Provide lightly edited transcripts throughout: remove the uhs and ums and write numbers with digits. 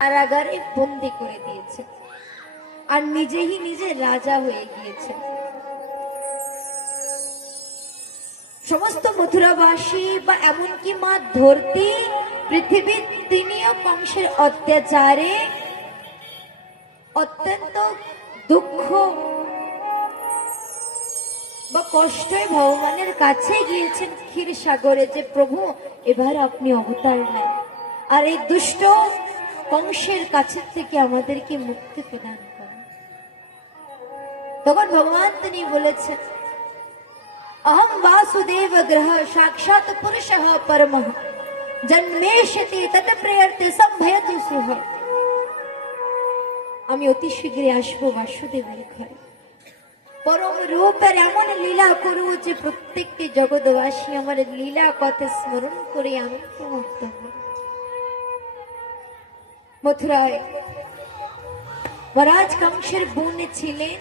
কারাগারে বন্দি করে দিয়েছে আর নিজেই নিজে রাজা হয়ে গিয়েছে। সমস্ত মথুরাবাসী বা এমনকি মা ধরতি পৃথিবীর তিনিও কংসের অত্যাচারে অত্যন্ত দুঃখ বা কষ্টে ভগবানের কাছে গিয়েছেন ক্ষীর সাগরে যে প্রভু এবার আপনি অবতার নেন আর এই দুষ্ট কংসের কাছে থেকে আমাদেরকে মুক্তি প্রদান করেন। তখন ভগবান তিনি বলেছেন अहम वासुदेव ग्रह साक्षात पुरुषः परमः जन्मेष्यति तत् प्रेयर्ते संभयतु सुह। আমি অতি শীঘ্রই আসবো বাসুদেবের ঘরে, পরম রূপের এমন লীলা করব যে প্রত্যেকটি জগৎবাসী আমার লীলা কথা স্মরণ করে আনন্দমুক্ত হবে। মথুরায় মহারাজ কংসের বোন ছিলেন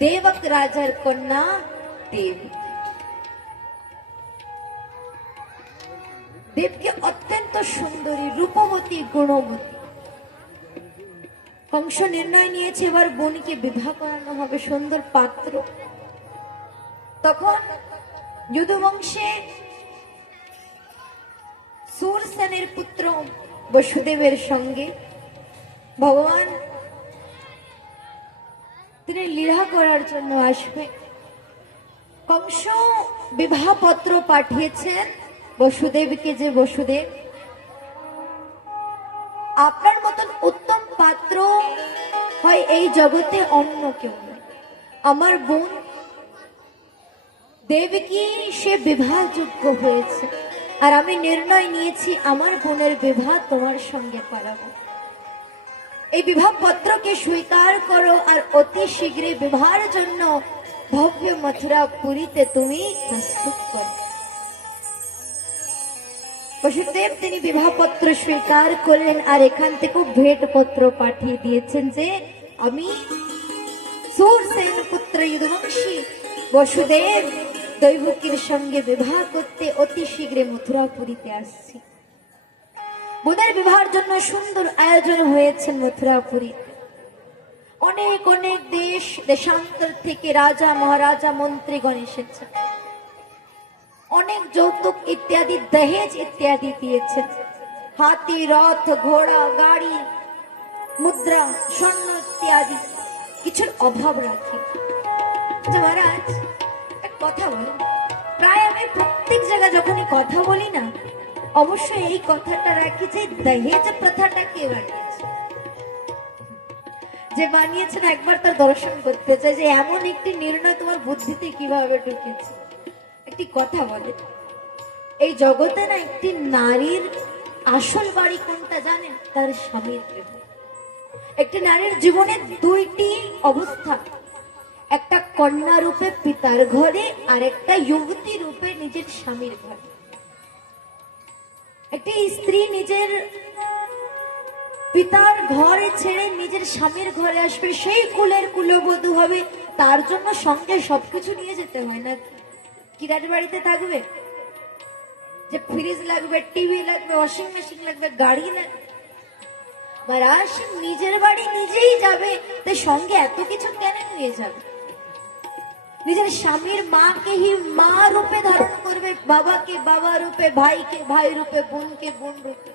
দেবক রাজার কন্যা দেবী। দেবকে অত্যন্ত সুন্দরী, রূপবতী, গুণবতী। কংস নির্ণয় নিয়েছে এবার বোনকে বিবাহ করানো হবে সুন্দর পাত্র। তখন যদুবংশে সুরসেনের পুত্র বসুদেবের সঙ্গে ভগবান তিনি লীলা করার জন্য আসবে। কংস বিবাহ পত্র পাঠিয়েছেন বসুদেবকে যে বসুদেব আপনার মতন উত্তম পাত্র হয় এই জগতে অন্য কেউ নয়। আমার বোন দেবকী সে বিবাহযোগ্য হয়েছে আর আমি নির্ণয় নিয়েছি আমার বোনের বিবাহ তোমার সঙ্গে করাবো। এই বিবাহ পত্রকে স্বীকার করো আর অতি শীঘ্রই বিবাহের জন্য ভব্য মথুরা পুরীতে তুমি প্রস্তুত করো। বসুদেব তিনি বিবাহপত্র স্বীকার করলেন আর এখান থেকে ভেট পত্র পাঠিয়ে দিয়েছেন যে আমি সুরসেন পুত্র যদুবংশী বসুদেব দৈবকীর সঙ্গে বিবাহ করতে অতি শীঘ্রই মথুরাপুরীতে আসছি। বোনের বিবাহের জন্য সুন্দর আয়োজন হয়েছে মথুরাপুরী। অনেক অনেক দেশ দেশান্তর থেকে রাজা মহারাজা মন্ত্রীগণ এসেছেন, অনেক যৌতুক ইত্যাদি দহেজ ইত্যাদি দিয়েছেন। হাতি, রথ, ঘোড়া, গাড়ি, মুদ্রা, স্বর্ণ ইত্যাদি কিছুর অভাব রাখি। মহারাজ এক কথা বলি, প্রায় আমি প্রত্যেক জায়গায় যখনই কথা বলি না অবশ্যই এই কথাটা রাখি যে দহেজ প্রথাটা কে বানিয়েছে। যে বানিয়েছেন একবার তার দর্শন করতে চাই যে এমন একটি নির্ণয় তোমার বুদ্ধিতে কিভাবে ঢুকেছে। একটি কথা বলে, এই জগতে না একটি নারীর আসল বাড়ি কোনটা জানেন? তার স্বামীর প্রেম। একটি নারীর জীবনে দুইটি অবস্থা, একটা কন্যা রূপে পিতার ঘরে আর একটা যুবতী রূপে নিজের স্বামীর ঘরে। একটি স্ত্রী নিজের পিতার ঘরে ছেড়ে নিজের স্বামীর ঘরে আসবে, সেই কুলের কুলবধূ হবে, তার জন্য সঙ্গে সবকিছু নিয়ে যেতে হয় না। কিরাট বাড়িতে থাকবে যে ফ্রিজ লাগবে, টিভি লাগবে, ওয়াশিং মেশিন লাগবে, গাড়ি লাগবে, মহারাজ নিজের বাড়ি নিজেই যাবে, তাই সঙ্গে এত কিছু কেন নিয়ে যাবে? নিজের স্বামীর মাকে হি মা রূপে ধারণ করবে, বাবাকে বাবা রূপে, ভাইকে ভাই রূপে, বোনকে বোন রূপে।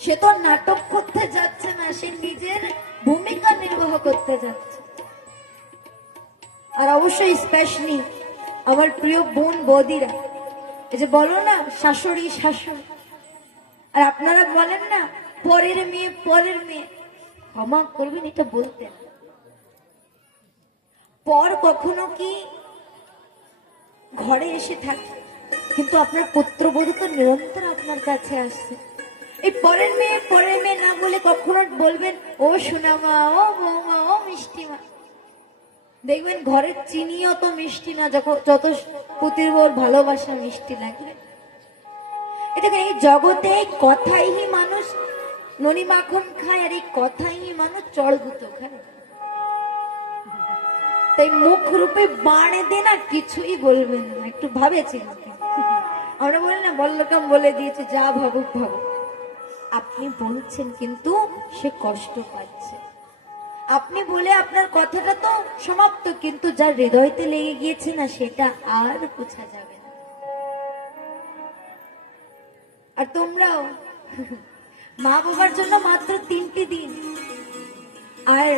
সে তো নাটক করতে যাচ্ছে না, সে নিজের ভূমিকা নির্বাহ করতে যাচ্ছে। আর অবশ্যই স্পেশালি আমার প্রিয় বোন বৌদিরা, এই যে বলো না শাশুড়ি শাশুড়ি, আর আপনারা বলেন না পরের মেয়ে পরের মেয়ে, ক্ষমা করবেন এটা বলতে। পর কখনো কি ঘরে এসে থাকে, কিন্তু আপনার পুত্রবধূ তো নিরন্তর আপনার কাছে আসছে। এই পরের মেয়ে না বলে কখনো বলবেন ও সোনামা, ও বৌমা, ও মিষ্টি মা। দেখবেন ঘরের চিনিও তো মিষ্টি না যত পুতির বউর ভালোবাসা মিষ্টি লাগবে। দেখেন এই জগতে কথাই মানুষ ননি মাখন খায় আর এই কথাই মানুষ চড়গুতো খায়। তাই মুখ রূপে বাড়ে দে না কিছুই বলবেন না, একটু ভাবেছেন। আমরা বলি না বল্লকাম বলে দিয়েছে যা ভাবুক ভাবুক। আপনি বলছেন কিন্তু সে কষ্ট পাচ্ছে। আপনি বলে আপনার কথাটা তো সমাপ্ত, কিন্তু যার হৃদয়তে লেগে গিয়েছে না, সেটা আর বোঝা যাবে না। আর তোমরাও মা বাবার জন্য মাত্র 3টি দিন, আর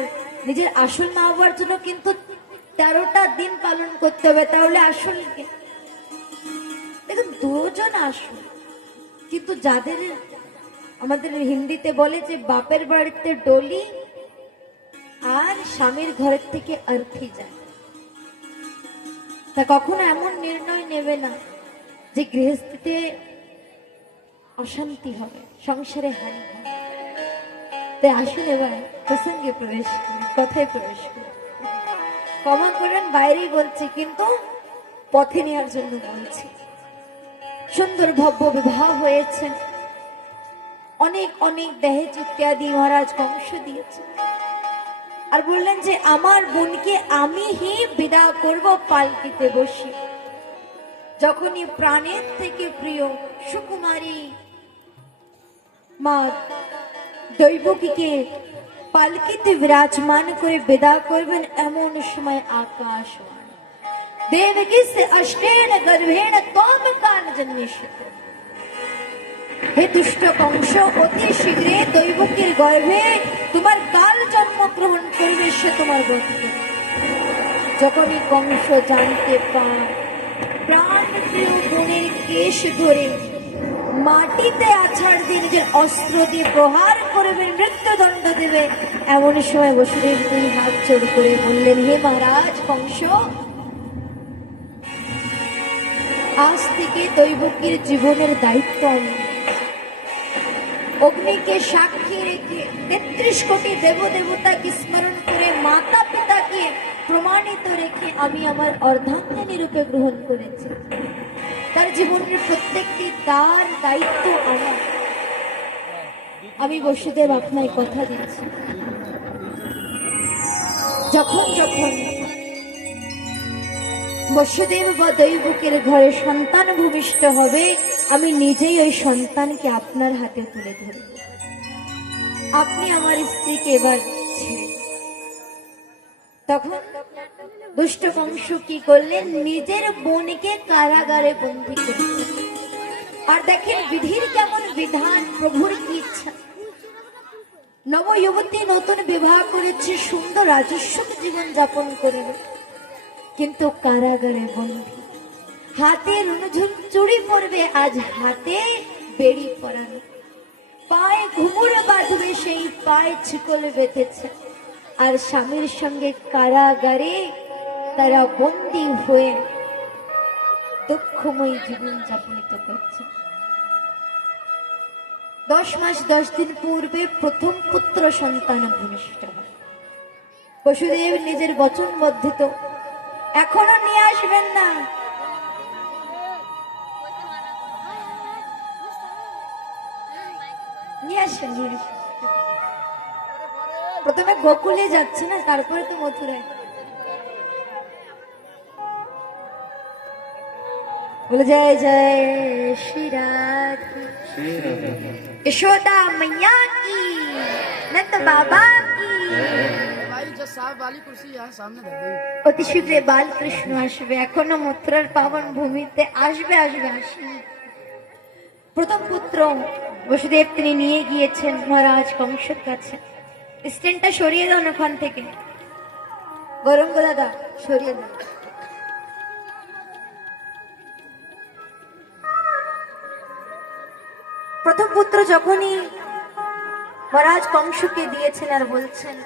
নিজের আসল মা বাবার জন্য কিন্তু 13টা দিন পালন করতে হবে, তাহলে আসল দেখুন দুজন আসল। কিন্তু যাদের আমাদের হিন্দিতে বলে যে বাপের বাড়িতে ডলি আর স্বামীর ঘরের থেকে আর্থি যায়, তা কখনো এমন নির্ণয় নেবে না যে গৃহস্থিতে অশান্তি হবে, সংসারে হানি হবে। তাই আসুন এবার প্রসঙ্গে প্রবেশ করি, কথায় প্রবেশ করি। ক্ষমা করেন, বাইরেই বলছি কিন্তু পথে নেওয়ার জন্য বলছি। সুন্দর ভব্য বিবাহ হয়েছে, অনেক অনেক দহেজ ইত্যাদি মহারাজ কংস দিয়েছে, আর বললেন যে আমার বোনকে আমি হি বিদা করব পালকিতে বসে। যখনই প্রাণের থেকে প্রিয় সুকুমারী মা দৈবকীকে পালকিতে বিরাজমান করে বিদা করবেন, এমন সময় আকাশ দেবকী সে অষ্টেন গর্ভেণ ত্বম কান জন্মিষ্যতে। হে দুষ্ট কংস, অতি শীঘ্রে দৈবকীর গর্ভে তোমার কাল জন্মগ্রহণ করবে, সে তোমার বধ করবে। যখনই কংস জানতে পায় প্রাণ প্রিয় বোনের কেশ ধরে মাটিতে আছাড় দিয়ে নিজের অস্ত্র দিয়ে প্রহার করবে, মৃত্যুদণ্ড দেবে, এমন সময় বসুদেব তিনি হাত জোড় করে বললেন, হে মহারাজ কংস, আজ থেকে দৈবকীর জীবনের দায়িত্ব আমি। অগ্নিকে সাক্ষী রেখে 33 কোটি দেবদেবতাকে স্মরণ করে মাতা পিতাকে প্রমাণিত রেখে আমি আমার অর্ধাঙ্গিনী রূপে গ্রহণ করেছি। তার জীবনের প্রত্যেকটি তার দায়িত্ব আমার। আমি বসুদেব আপনায় কথা দিচ্ছি, যখন যখন বসুদেব বা দৈবকের ঘরে সন্তান ভূমিষ্ঠ হবে, আমি নিজেই ওই সন্তানকে আপনার হাতে তুলে ধরব। আপনি আমার স্ত্রীকে এবার ছেড়ে। তখন দুষ্ট কংস কি করলেন, নিজের বোনকে কারাগারে বন্দী করলেন। আর দেখেন বিধির কেমন বিধান, প্রভুর কি ইচ্ছা। নবযুবতী নতুন বিবাহ করেছে, সুন্দর রাজস্ব জীবন যাপন করবে, কিন্তু কারাগারে বন্দী। হাতে রণঝুল চুড়ি পরবে, আজ হাতে বেড়ি পরানো, পায়ে ঘুমুর বাঁধবে, সেই পায়ে ছিকল বেঁধেছে। আর স্বামীর সঙ্গে কারাগারে তারা বন্দী হয়ে দুঃখময় জীবন যাপনিত করছে। 10 মাস 10 দিন পূর্বে প্রথম পুত্র সন্তান ভূমিষ্ঠ হয়। বসুদেব নিজের বচনবদ্ধত, এখনো নিয়ে আসবেন না, নিয়ে আসবেন, নিয়ে আসবেন। প্রথমে গোকুলে যাচ্ছে না, তারপরে তো মথুরায়। বলে জয় জয় শ্রী রাধে, यशोदा मैया की, नंद बाबा की। অতি শীঘ্রে বালকৃষ্ণ আসবে, এখনো মথুরার পাবন ভূমিতে আসবে, আসবে, আসবে। প্রথম পুত্র বসুদেব তিনি নিয়ে গিয়েছেন মহারাজ কংসের কাছে। স্ট্যান্ডটা সরিয়ে দাও ওখান থেকে, গরম গো দাদা, সরিয়ে দাও। প্রথম পুত্র যখনই মহারাজ কংসকে দিয়েছেন আর বলছেন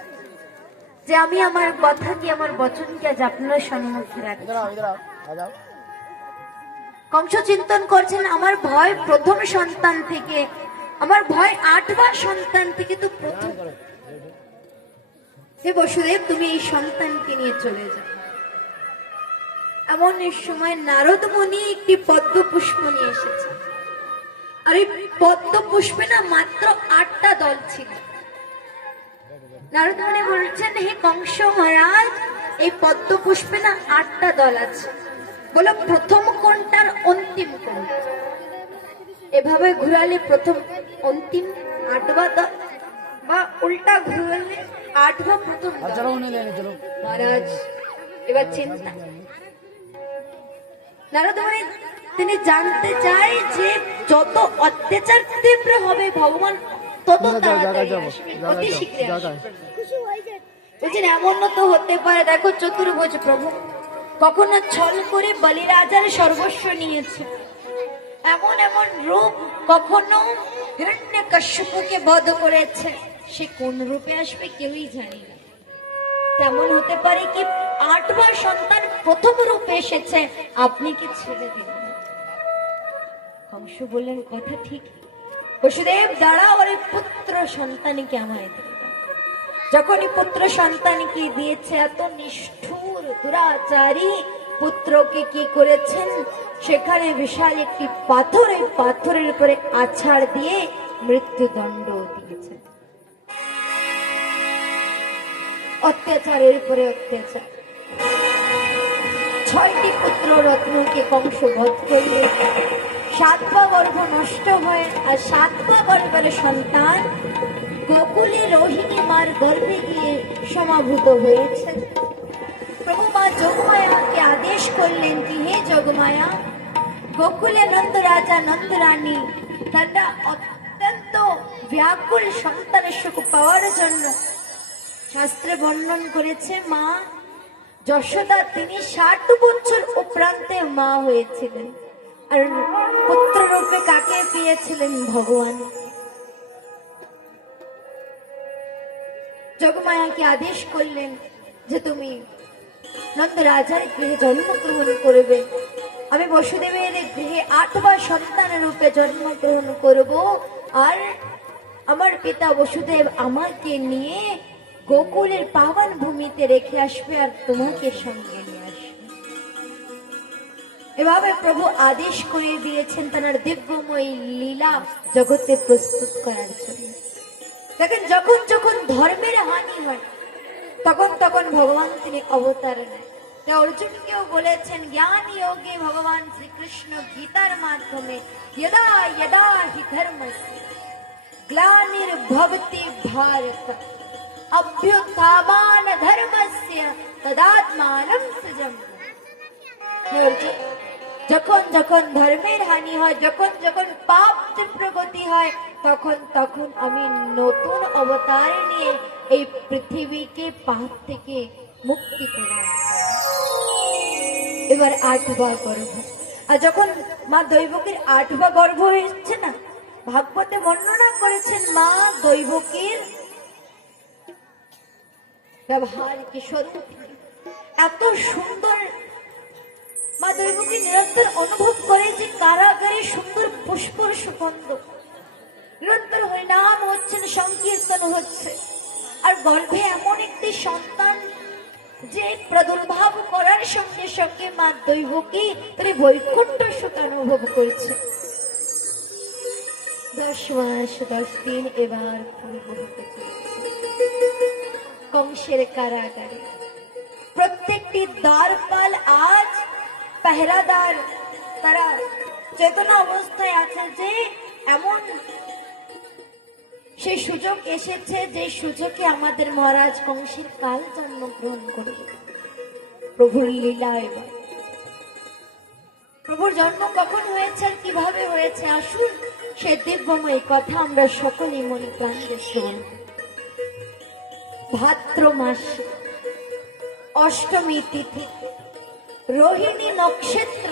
যে আমি আমার কথা কি, আমার বচনকে আজ আপনার সম্মুখে রাখছি। কংস চিন্তন করছেন, আমার ভয় প্রথম সন্তান থেকে, আমার ভয় 8বার সন্তান থেকে তো প্রথম। হে বসুদেব, তুমি এই সন্তানকে নিয়ে চলে যাও। এমন সময় নারদ মুনি একটি পদ্ম পুষ্প নিয়ে এসেছে, আর এই পদ্ম পুষ্পে না মাত্র 8টা দল ছিল। নারদ মুনি বলছেন, হে কংস মহারাজ, এই পদ্ম পুষ্পে না 8টা দল আছে, বলো প্রথম কোনটার অন্তিম কোনটা। এভাবে ঘুরালে প্রথম অন্তিম আটবা বা উল্টা ঘুরলে আটবা প্রথম মহারাজ। এবার চিন্তা নারদ মুনি তিনি জানতে চায় যে যত অত্যাচার তীব্র হবে ভগবান তত তাড়াতাড়ি আসবে, অতি শীঘ্রই আসবে। বলছেন এমন তো হতে পারে, দেখো চতুর্ভুজ প্রভু কখনো ছল করে বলিরাজার সর্বস্ব নিয়েছে, এমন এমন রূপ কখনো হিরণ্যকশ্যপুকে বধ করেছে, সে কোন রূপে আসবে কেউই জানি না। তেমন হতে পারে কি আটবার সন্তান প্রথম রূপে এসেছে, আপনি কি ছেড়ে দিন? কংস বললেন কথা ঠিক, বসুদেব দাঁড়াও, আর পুত্র সন্তানকে আমায় দিন। যখনই পুত্র সন্তানকে দিয়েছে, এত নিষ্ঠুর দুরাচারী পুত্রকে কি করেছেন, সেখানে বিশাল একটি পাথর, এই পাথরের উপরে আছাড় দিয়ে মৃত্যুদণ্ড দিয়েছে। অত্যাচারের উপরে অত্যাচার। 6টি পুত্র রত্নকে কংস বধ করলে 7 পা গর্ভ নষ্ট হয়, আর 7 পা গর্ভের সন্তান গোকুলে রোহিণী মার গর্ভে গিয়ে সমাভূত হয়েছে। প্রভু মা যোগমায়াকে আদেশ করলেন কি হে যোগমায়া, গোকুলে নন্দ রাজা নন্দ রানী তারা অত্যন্ত ব্যাকুল সন্তানের সুখ পাওয়ার জন্য। শাস্ত্রে বর্ণন করেছে মা যশোদা তিনি 60 বছর উপরান্তে মা হয়েছিলেন, আর পুত্র রূপে কাকে পেয়েছিলেন? ভগবান। যোগমায়াকে আদেশ করলেন যে তুমি নন্দ রাজার গৃহে জন্মগ্রহণ করবে, আমি বসুদেবের গৃহে 8 বার সন্তানের রূপে জন্মগ্রহণ করব, আর আমার পিতা বসুদেব আমাকে নিয়ে গোকুলের পাবন ভূমিতে রেখে আসবে, আর তোমাকে সঙ্গে নিয়ে আসবে। এভাবে প্রভু আদেশ করে দিয়েছেন তার দিব্যময়ী লীলা জগতে প্রস্তুত করার জন্য। দেখেন যখন যখন ধর্মের হানি হয় তখন তখন ভগবান তিনি অবতার নেয়। অর্জুনকেও বলেছেন জ্ঞান যোগে ভগবান শ্রীকৃষ্ণ গীতার মাধ্যমে यदा यदा हि धर्मस्य ग्लानिर्भवति भारत अभ्युत्थान धर्मस्य तदात्मानं सृजम्। যখন যখন ধর্মের হানি হয়, যখন যখন পাপ প্রগতি হয়, তখন তখন আমি নতুন অবতার নিয়ে এই পৃথিবীকে পাপ থেকে মুক্তি প্রদান করি। এবার 8 গর্ভ, আর যখন মা দৈবকীর 8 গর্ভ হয়েছে না, ভাগবতে বর্ণনা করেছেন মা দৈবকীর ব্যবহার কি স্বরূপ, এত সুন্দর। মা দৈবকী নিরন্তর অনুভব করে যে কারাগারে সুন্দর পুষ্পর সুগন্ধ, নিরন্তর হরিনাম হচ্ছেন, সংকীর্তন হচ্ছে, আর গর্ভে এমন একটি সন্তান যে প্রাদুর্ভাব করার সঙ্গে সঙ্গে মা দৈবকী তিনি বৈকুণ্ঠ সুখ অনুভব করছে। 10 মাস 10 দিন এবার পূর্ব হতে চলেছে কংসের কারাগারে। প্রত্যেকটি দ্বারপাল আজ পেহরাদার, তারা চেতনা অবস্থায় আছে যে এমন সেই সুযোগ এসেছে যে সুযোগে আমাদের মহারাজ কংসের কাল জন্মগ্রহণ করবে। প্রভুর লীলা এবার, প্রভুর জন্ম কখন হয়েছে আর কিভাবে হয়েছে, আসুন সে দিব্যময় কথা আমরা সকলেই মনে প্রাণ দিয়ে শ্রবণ করি। ভাদ্র মাস অষ্টমী তিথি, রোহিণী নক্ষত্র,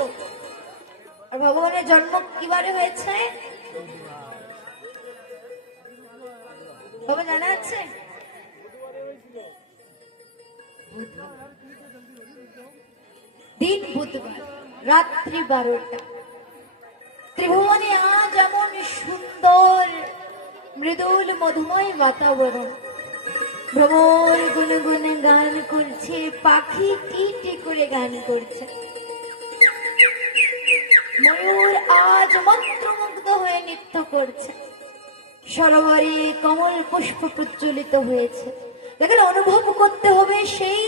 আর ভগবানের জন্ম কিবারে হয়েছে বাবা জানা আছে? দিন বুধবার, রাত্রি 12টা। ত্রিভুবনে আজ এমন সুন্দর মৃদুল মধুময় বাতাবরণ, ভ্রমর গুনগুনে গান করছে, পাখি টি করে গান করছে, ময়ূর আজ মন্ত্রমুগ্ধ হয়ে নৃত্য করছে, সরোবরে কমল পুষ্প প্রজ্বলিত হয়েছে। দেখেন অনুভব করতে হবে সেই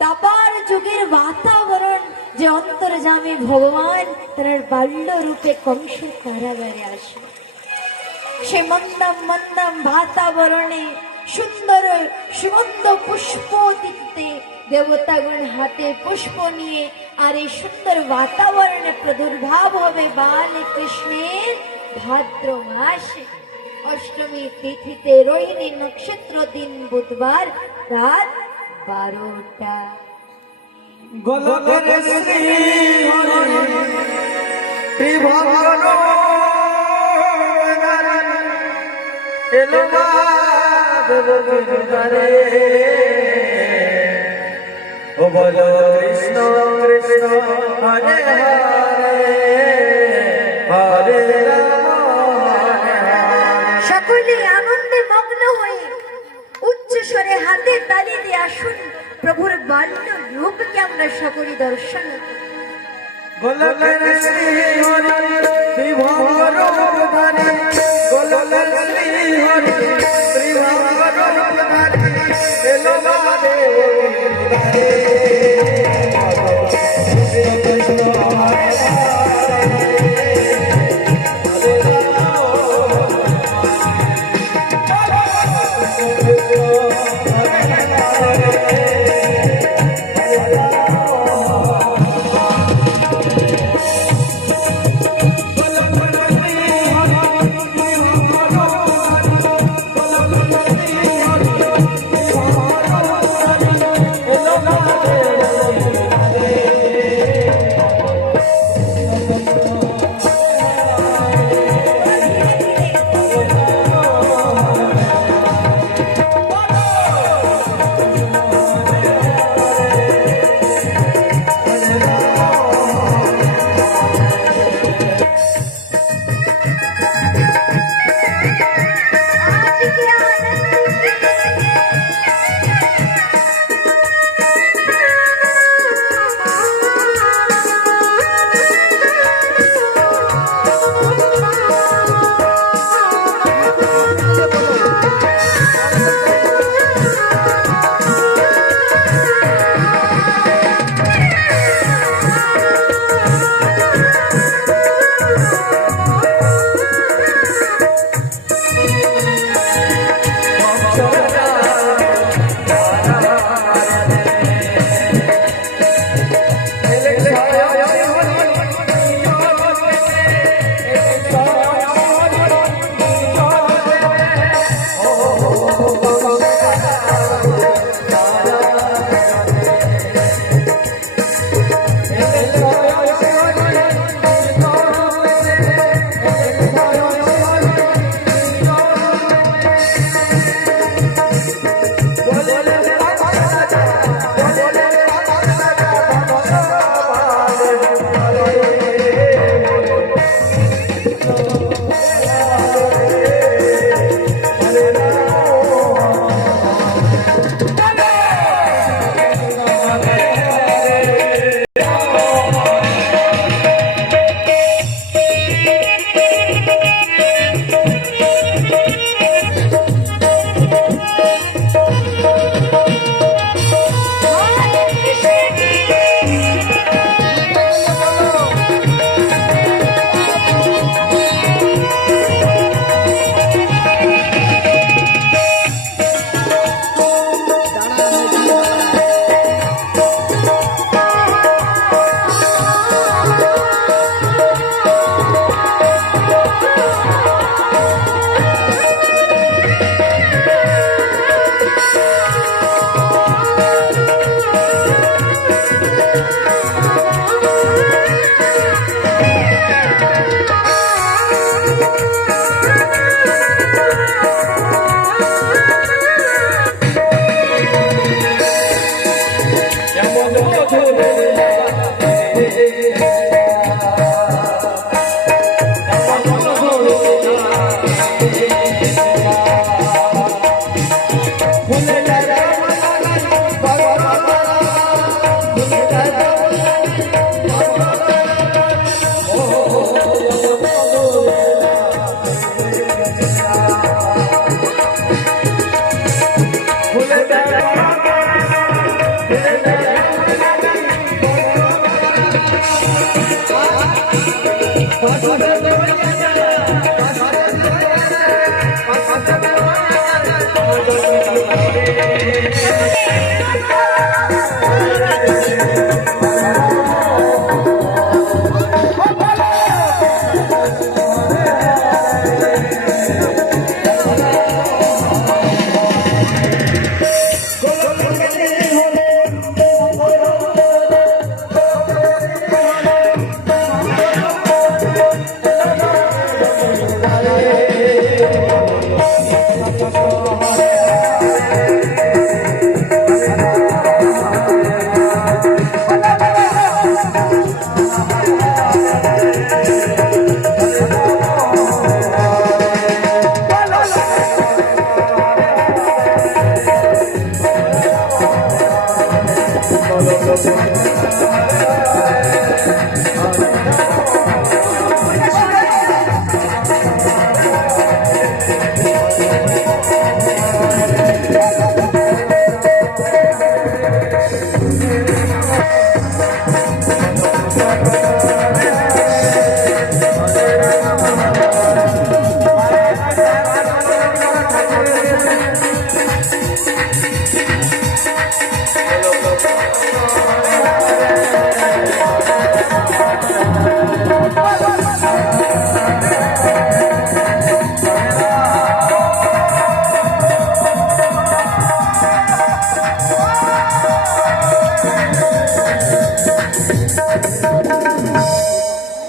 দাপার যুগের বাতাবরণ, যে অন্তর্যামী ভগবান তার বাল্য রূপে কংসের কারাগারে আসে। সে মন্দম মন্দম বাতাবরণে সুন্দর সুগন্ধ পুষ্প দিতে দেবতাগণ হাতে পুষ্প নিয়ে আর এই সুন্দর বাতাবরণে প্রাদুর্ভাব হবে বালকৃষ্ণের ভাদ্র মাসে অষ্টমী তিথিতে রোহিণী নক্ষত্র দিন বুধবার রাত 12টা। গোলকের শ্রী হরি ত্রিভুবন এলো মা দেবগিরিধারে। ও বলো কৃষ্ণ কৃষ্ণ হরে হরে হরে রাম হরে হরে। সকলে আনন্দে মগ্ন হয়ে উচ্চ স্বরে হাতে তালি দিয়ে আসুন প্রভুর বাল্য রূপকে আমরা সকলে দর্শন করি। গোলকের শ্রী হরি ত্রিভুবন ধারে, গোলকের শ্রী হরি ত্রিভুবন ধারে, এলো মা দেবগিরিধারে। কৃষ্ণ হরে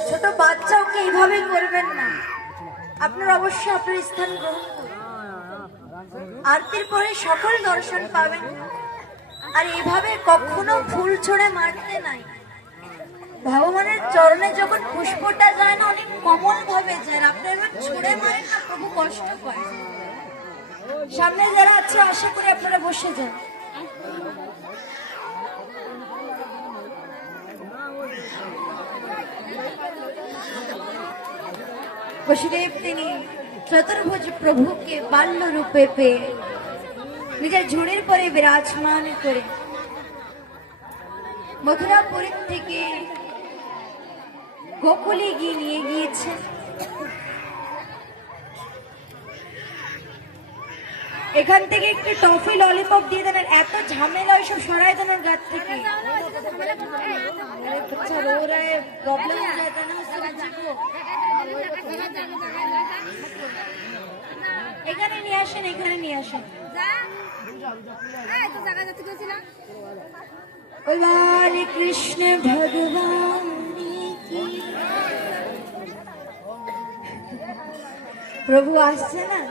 ছোট বাচ্চাকে এইভাবে করবেন না। আপনার অবশ্যই আপনার স্থান গ্রহণ করুন। আরতির পরে সকল দর্শন পাবেন। আর এভাবে কখনো ফুল ছড়ে মারতে নাই। ভগবানের চরণে যখন পুষ্পটা যায় না, অনেক কমল ভাবে যায়। আপনি এবার ছড়ে মারেন না, প্রভু কষ্ট পায়। সামনে যারা আছে আশা করি আপনারা বসে যান। বসুদেব তিনি চতুর্ভুজ প্রভুকে বাল্য রূপে পেয়ে নিজের ঝুড়ির পরে বিরাজমান করে মথুরাপুরী থেকে গোকুলে গিয়ে নিয়ে গিয়েছেন। এখান থেকে একটু টফি ললিপপ দিয়ে দেন। এত ঝামেলা ওইসব সরাই দেন গাছ থেকে। প্রবলেম এখানে নিয়ে আসেন, এখানে নিয়ে আসেন। হরে কৃষ্ণ ভগবান কি। প্রভু আসছে না,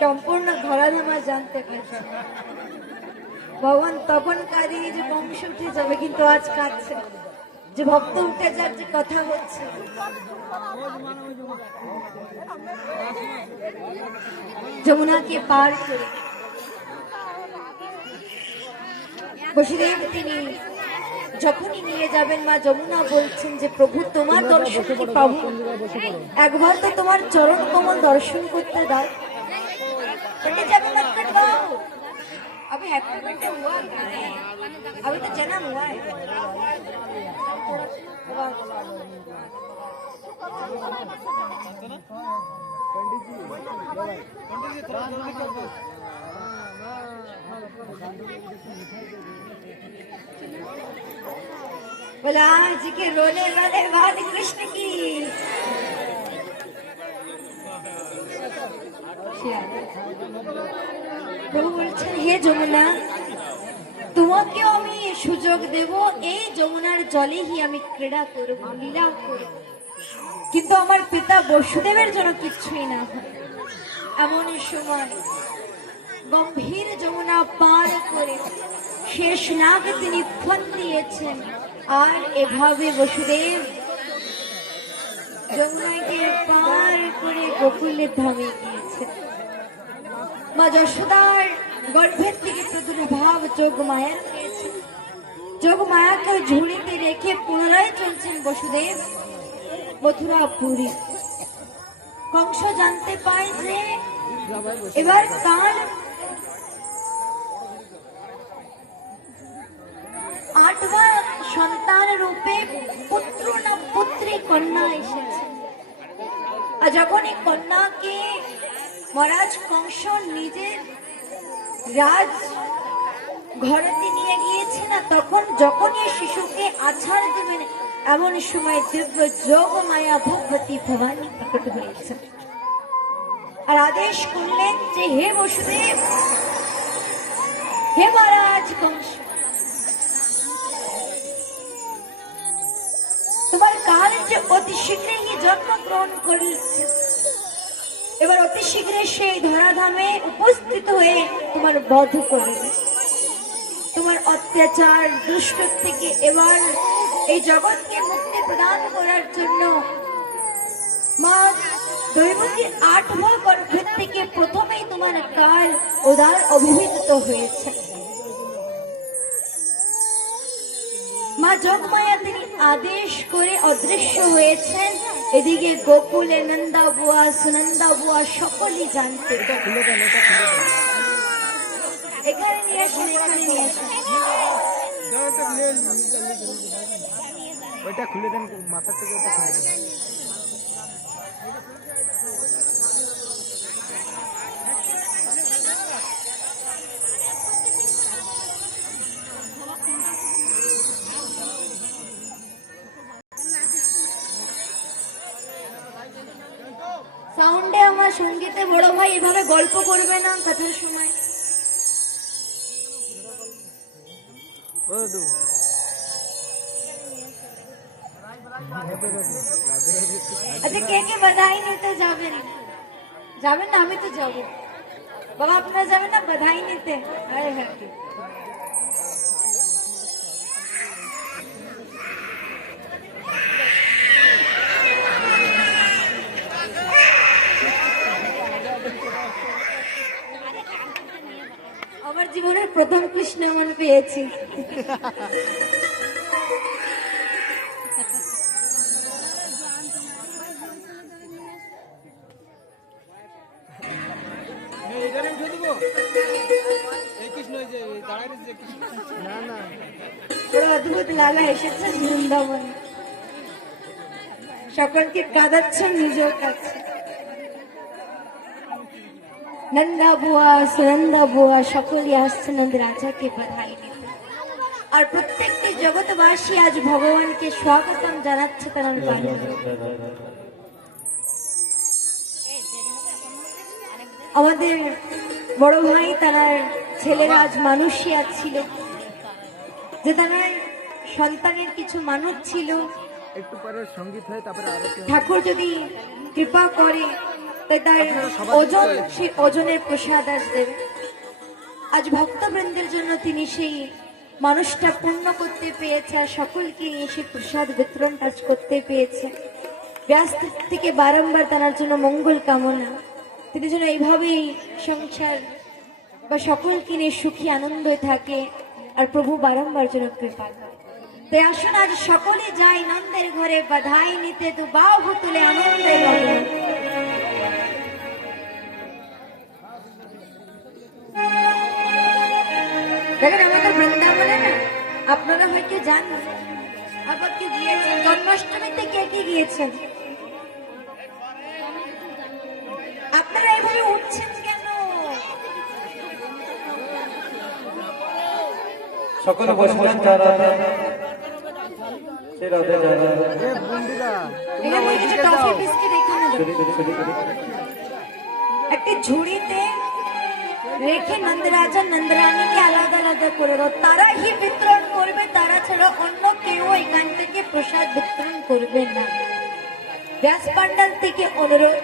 সম্পূর্ণ ধরাধামা জানতে পারছে। ভগবান তখন কাঁদিয়ে যে বংশ উঠে যাবে, কিন্তু আজ কাঁদছে যে ভক্ত উঠে যার যে কথা হচ্ছে। যমুনাকে পার করে বসুদেব তিনি যখনই নিয়ে যাবেন, মা যমুনা বলছেন যে প্রভু তোমার দর্শন কি পাবো, একবার তো তোমার চরণ কমল দর্শন করতে দাও। अभी हैप्पी बर्थडे हुआ है, अभी तो जन्म हुआ है। बोला जी के रोने वाले बाल कृष्ण की। প্রভু বলছেন হে যমুনা, তোমাকেও আমি সুযোগ দেব, এই যমুনার জলেই আমি ক্রীড়া করব, লীলা করব, কিন্তু আমার পিতা বসুদেবের জন্য কিছুই না হয়। এমন সময় গম্ভীর যমুনা পার করে শেষ নাগ তিনি ফল দিয়েছেন। আর এভাবে বসুদেব যমুনাকে পার করে গোকুলের ধামে গিয়েছেন। মা যশোদার গর্ভের থেকে প্রাদুর্ভাব যোগ মায়ার হয়েছে। যোগ মায়াকে ঝুড়িতে রেখে পুনরায় চলছেন বসুদেব মথুরাপুরী। কংস জানতে পায় যে এবার কাল 8বার সন্তান রূপে পুত্র না পুত্রী কন্যা এসেছে। আর যখন এই কন্যাকে মহারাজ কংস নিজের রাজ ঘরেতে নিয়ে গিয়েছে না, তখন যখনই শিশুকে আছাড় দেবেন এমন সময় দিব্য যোগ মায়া ভগবতী ভবানী প্রকট হয়েছে আর আদেশ করলেন যে হে বসুদেব, হে মহারাজ কংস, তোমার কাল যে অতি শীঘ্রই জন্মগ্রহণ করেছে, এবার অতি শীঘ্রই সেই ধরাধামে উপস্থিত হয়ে তোমার বধ করবে। তোমার অত্যাচার দুষ্ট থেকে এবার এই জগৎকে মুক্তি প্রদান করার জন্য মা দৈবকীর 8 ভাগ গর্ভের থেকে প্রথমেই তোমার কাল উদার অভিহিত হয়েছে। মা যোগমায়া তিনি আদেশ করে অদৃশ্য হয়েছেন। এদিকে গোকুলে নন্দা বুয়া সুনন্দা বুয়া সকলেই জানতে। এখানে নিয়ে আসেন, এখানে নিয়ে আসেন। ওইটা খুলে দেন, মাথার থেকে ওটা খুলে দেন। সাউন্ডে আমার সঙ্গীতে বড় ভাই এভাবে গল্প করবে না কথার সময়। আচ্ছা, কে কে বধাই নিতে যাবেন? যাবেন না? আমি তো যাবো। বাবা আপনারা যাবেন না বধাই নিতে? আরে হ্যাঁ, আমার জীবনের প্রথম কৃষ্ণ মন পেয়েছি। অদ্ভুত লালা এসেছেন বৃন্দাবন, সকলকে কাঁদাচ্ছেন নিজের কাছে। নন্দা বুয়া সুনন্দা বুয়া সকলেই আসছেন নন্দ রাজাকে বধাই নিতে। আর প্রত্যেকটি জগৎবাসী আজ ভগবানকে স্বাগতম জানাচ্ছে তার গানে। আমাদের বড় ভাই তার ছেলেরা আজ মানুষই আজ ছিল, যে তার সন্তানের কিছু মানুষ ছিল। একটু পরে সঙ্গীত হয়, তারপরে আরতি। ঠাকুর যদি কৃপা করে তাই তার ওজন, সেই ওজনের প্রসাদ আজ দেবে। আজ ভক্তবৃন্দের জন্য তিনি সেই মানুষটা পূর্ণ করতে পেয়েছে আর সকলকে সেই প্রসাদ বিতরণ কাজ করতে পেয়েছে। ব্যস্ত থেকে বারংবার তার জন্য মঙ্গল কামনা, তিনি যেন এইভাবেই সংসার বা সকলকে নিয়ে সুখী আনন্দ থাকে আর প্রভু বারংবার যেন কৃপা করে। তাই আসুন আজ সকলে যাই নন্দের ঘরে বধাই নিতে, তো বাহু তুলে আনন্দে লগে। দেখেন আমাদের বৃন্দাবনে না, আপনারা হয়তো জানেন, আবার কি গিয়েছেন জন্মাষ্টমীতে, কে কে গিয়েছেন? আপনারা এইভাবে উঠছেন কেন? সকলে বসবেন, যারা সেরাতে যারা এখানে কিছু টফি বিস্কিট এখানে একটি ঝুড়িতে রেখে নন্দরাজা নন্দরানীকে আলাদা আলাদা করে দাও। তারাই বিতরণ করবে, তারা ছাড়া অন্য কেউ এখান থেকে প্রসাদ বিতরণ করবে না। ব্যাস পান্ডাল থেকে অনুরোধ,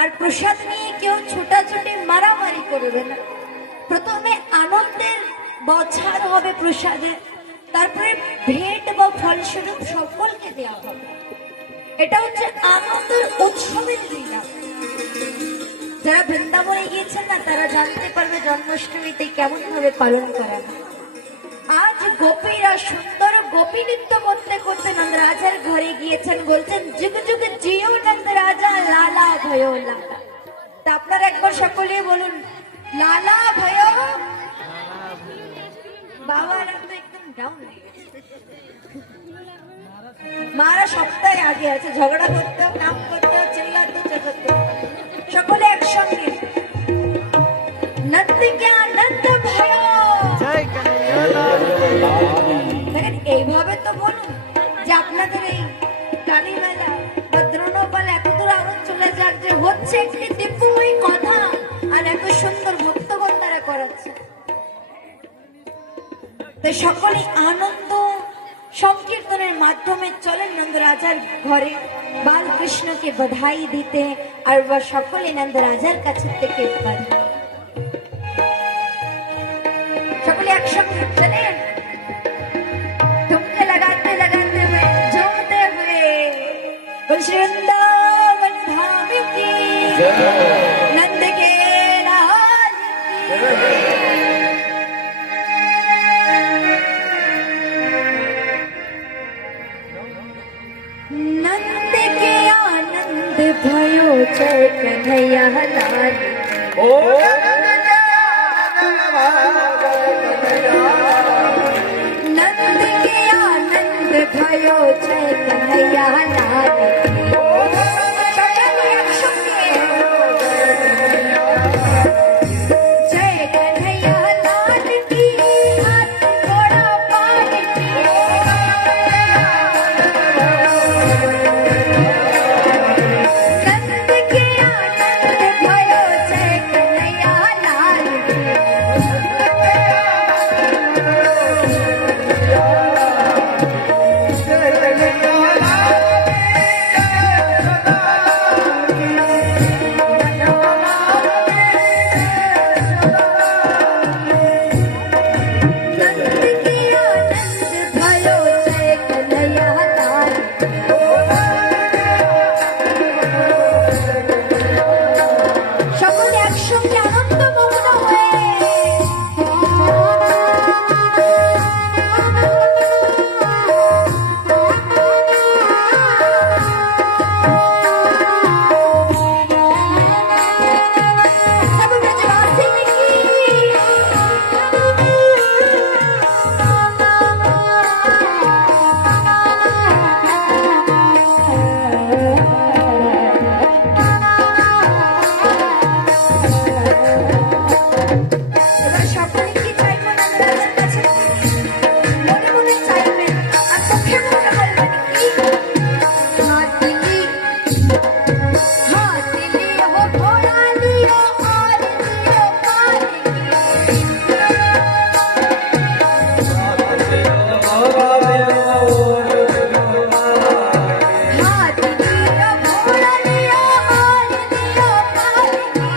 আর প্রসাদ নিয়ে কেউ ছোটাছুটি মারামারি করবে না। প্রথমে আনন্দের বছর হবে প্রসাদে, তারপরে ভেট বা ফলস্বরূপ সকলকে দেওয়া হবে। এটা হচ্ছে আনন্দের উৎসবের লীলা। যারা বৃন্দাবনে গিয়েছেন না, তারা জানতে পারবে জন্মাষ্টমীতে কেমন ভাবে পালন করা হয়। আজ গোপীরা সুন্দর গোপী নৃত্য করতে করতে নন্দরাজার ঘরে গিয়েছেন, বলছেন যুগ যুগ জিও নন্দরাজা, লালা ভয়ো লালা। তা আপনারা একবার সকলে বলুন লালা ভয়ো। বাবার একদম ডাউন হয়ে গেছে, মারা সপ্তাহে আগে আছে, ঝগড়া করতে, নাম করতে, চিল্লাতে, চেঁচাতে। সকলে একসঙ্গে नंद के आनंद भयो। জয় কানাইয়া লাল দেখেন এইভাবে তো বলুন যে আপনাদের এই কালী মেলা বা দ্রোণপাল এত দূর আরো চলে যাক যে হচ্ছে একটি দিব্যময়ী কথা আর এত সুন্দর ভক্তগণ দ্বারা করাচ্ছে। তো সকলে আনন্দ সংকীর্তনের মাধ্যমে চলেন নন্দ রাজার ঘরে বালকৃষ্ণকে বধাই দিতে আর বা সকলে নন্দ রাজার কাছে থেকে পারে। সকলে একসঙ্গে চলেন ठुमके लगाते लगाते हुए झूमते हुए बोल श्री वृंदावन धाम की नंद के लाल की। नंद के आनंद भयो जय कन्हैया लाल ও नंद के आनंद भयो जय कन्हैया लाल की। সকলে একসঙ্গে जय कन्हैया लाल की हाथ घोड़ा पाल की। नंद के आनंद भयो जय कन्हैया लाल की। नंद के आनंद भयो जय कन्हैया लाल की। সকলে একসঙ্গে আনন্দমগ্ন হয়ে सब ब्रजवासी এবার সকলে কি চাইবো নন্দরাজার কাছে মনে মনে চাইবেন আর মুখে মুখে বলবেন কি হাতিলি হাতিলি হো ঘোড়া লিও আর লিও পালকি। हाथी लियो घोड़ा लियो और लियो पालकी।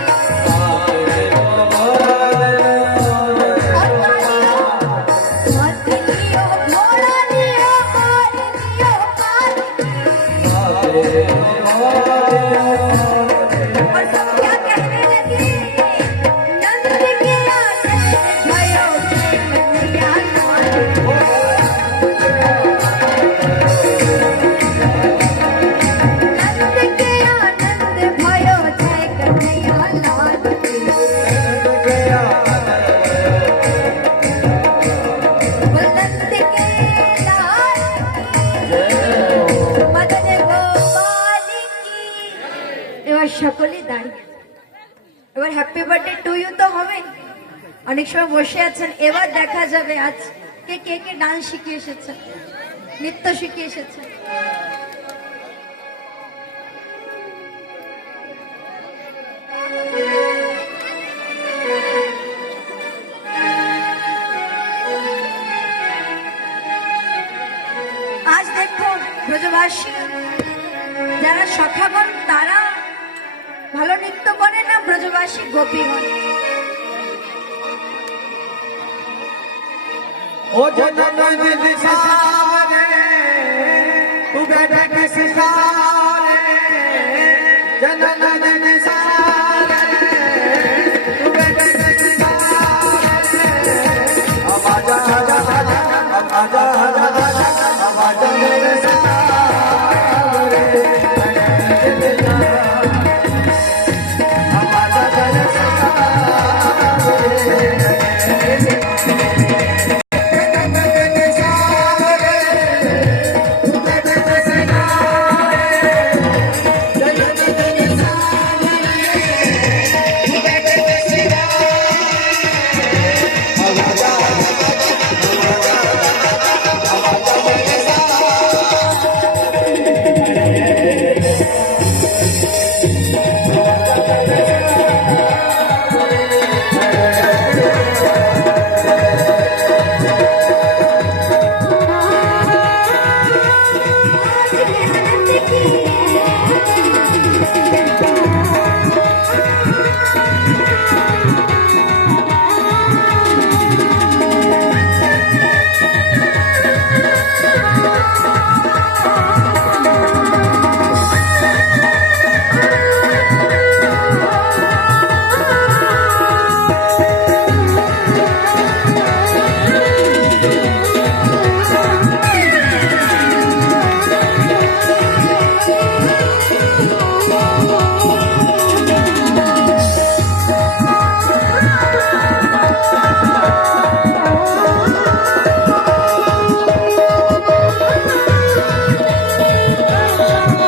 हाथी लियो घोड़ा लियो और लियो पालकी। और सब क्या कहने लगे नंद के आनंद भयो जय कन्हैया लाल की। नंद के आनंद भयो जय कन्हैया लाल की। बोल नंद के लाल की मदन गोपाल की। এবার সকলেই দাঁড়িয়ে এবার হ্যাপি বার্থডে টু ইউ তো হবে অনেক সময় বসে আছেন এবার দেখা যাবে আজ কে কে কে ডান্স শিখে এসেছেন নৃত্য শিখে এসেছেন। আজ দেখুন ব্রজবাসী যারা সখাগণ তারা ভালো নৃত্য করে না ব্রজবাসী গোপীগণ। ও জননী দিশা